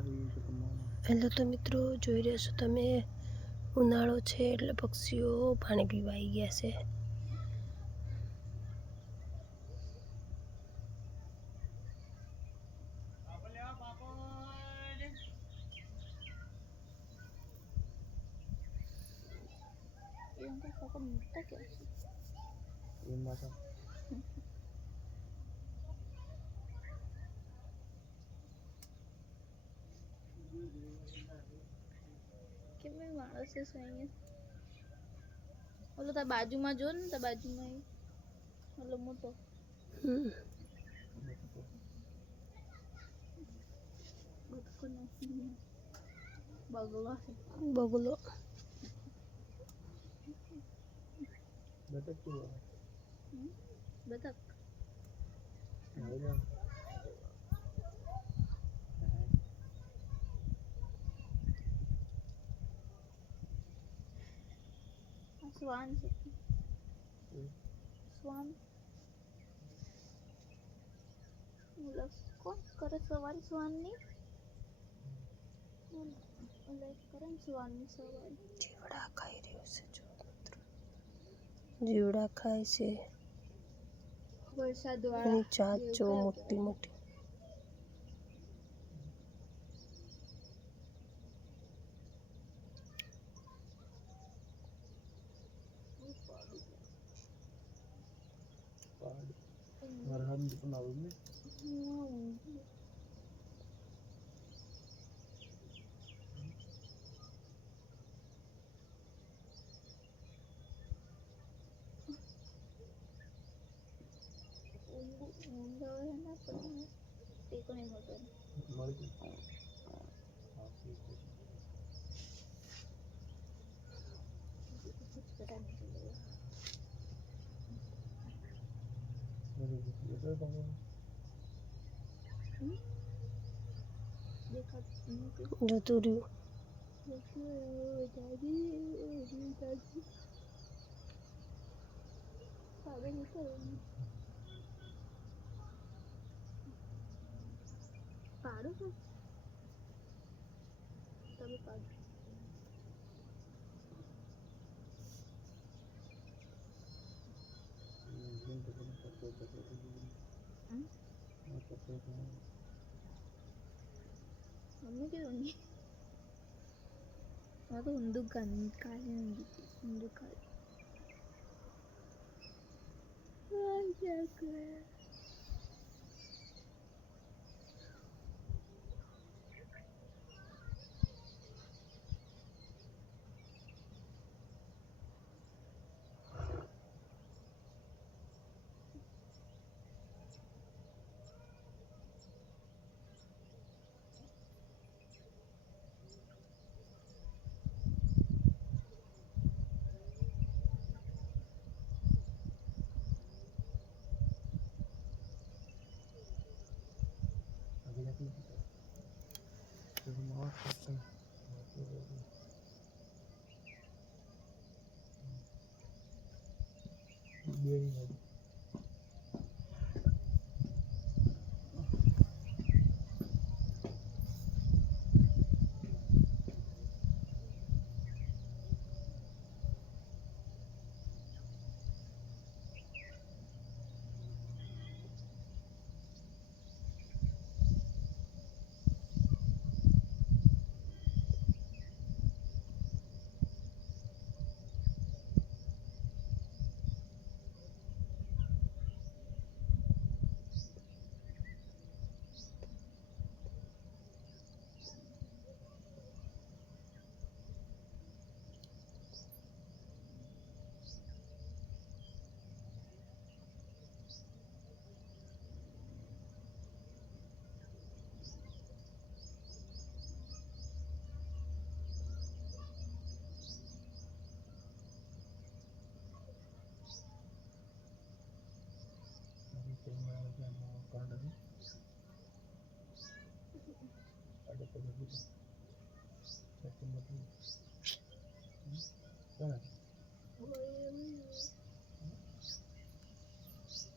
હેલો તો મિત્રો, જોઈ રહ્યા છો તમે ઉનાળો છે એટલે પક્ષીઓ પાણી પીવા આવી ગયા છે. કેમે માણસ છે અહીંયા ઓલો તા બાજુમાં જો ને તા બાજુમાં ઓલો મોટો બગલો બગલો બતક શ્વાન છે શ્વાન કોણ કરે સવારી શ્વાનની કરે ને શ્વાનની સવારી જીવડા ખાઈ રહ્યો છે. જો મિત્રો, જીવડા ખાય છે. વરસાદ એની ચાંચ જો મોટી મોટી. જતું રહ્યું. પાડો છે તમે પાડો મમ્મી કે ઊંઘી આ તો ઊંધું કાલે ઊંધું કાલે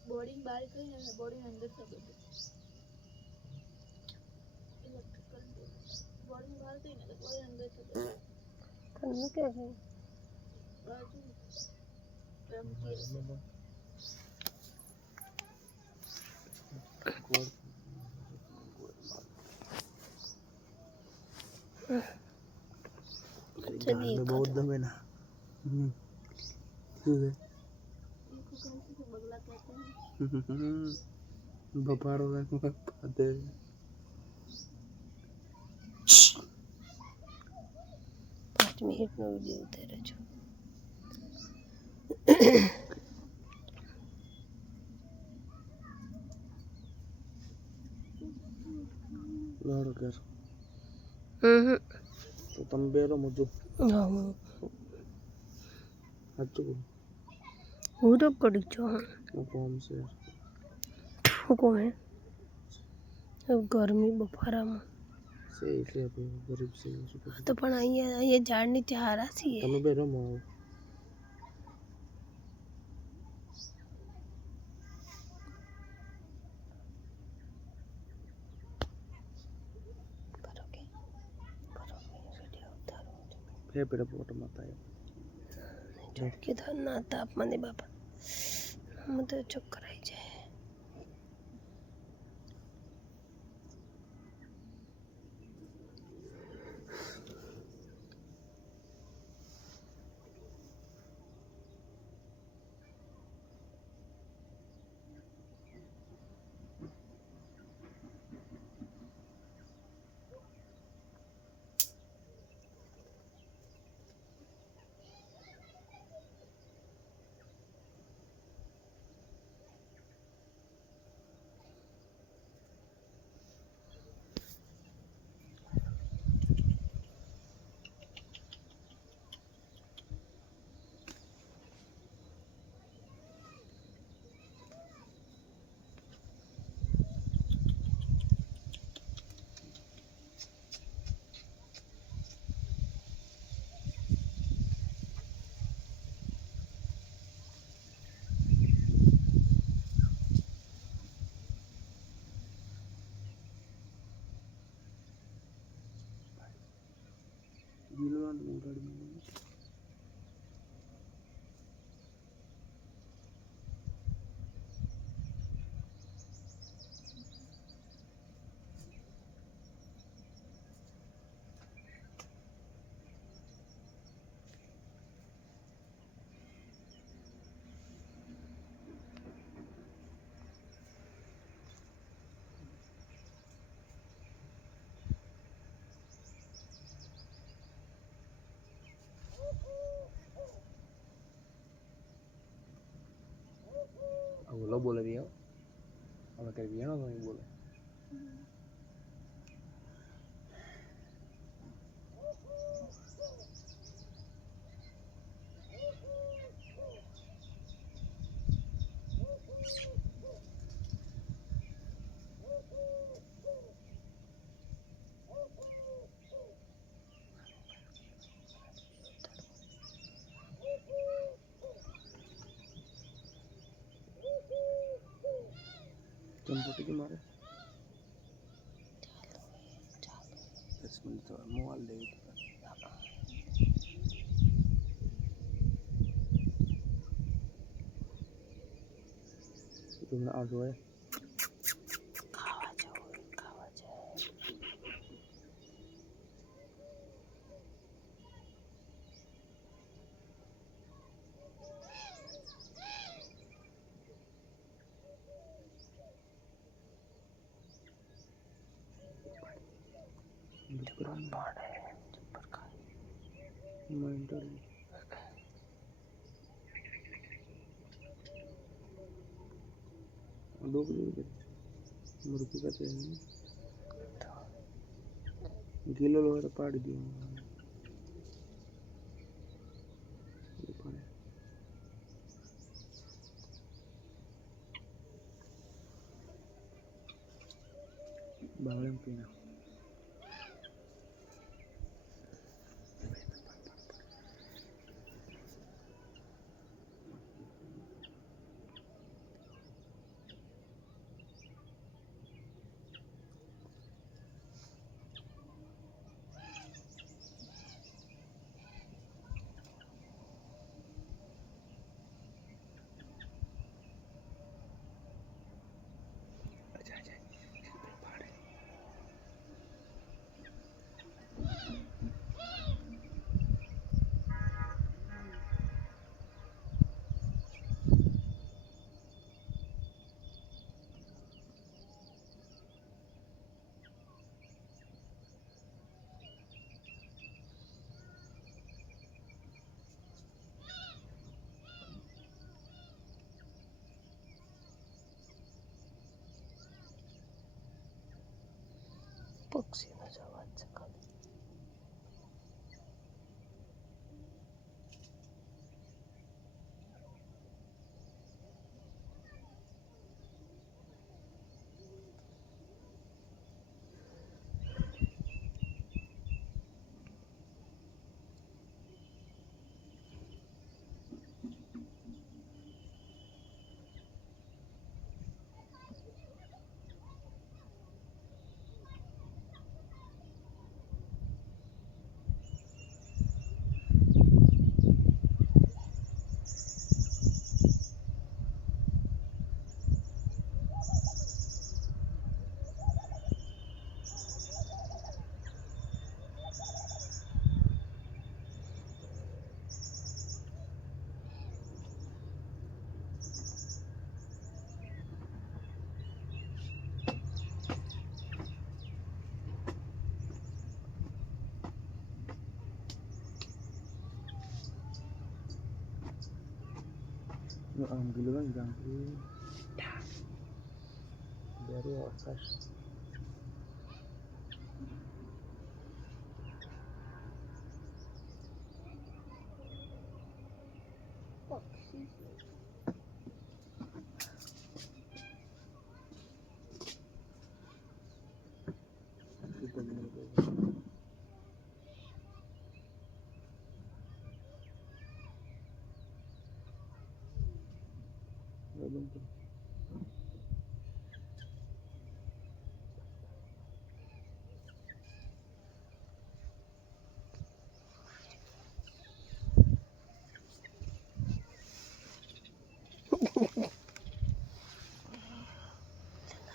બોડી બહાર કરી બોડી અંદર થઈ ગયું. કોઈ અંદર તો તમને ક્યાં ગઈ? બાજુ રમતી હશે. बहुत दम है ना। इसको कैसे से बगला कहते हैं? बपारो खाते 5 મિનિટનો વિડીયો ઉતાર્યો છું. लड़ कर હમ तो तुम बेरो मुझे હા હું अच्छो હું તો કરી છું. वो कौन से શું કહું હે ગરમી બફારામાં से इसलिए अभी गरीब से તો પણ અહીંયા ઝાડ નીચે હારા છીએ. તમે બેરો મો પેપડા ફોટો માતા કેદારના તાપમાને બાપા મને તો ચક્કર આવી જાય. જીલવાન ઉડાડી બોલો બોલે દિયો હવે કઈ વિયાણો તો નહીં બોલે ચંપટી કે મારે 10 મિનિટ તો મોબાઈલ દે તમને આ જોએ ખાવા જાય मेंटल डोकरी मुर्गी का तेल गीलो लोहे पाड़ी दियो बावळम पीना પક્ષીનો જ અવાજ છે ખાલી. Alhamdulillah ganggu baru atas પક્ષી kita benar-benar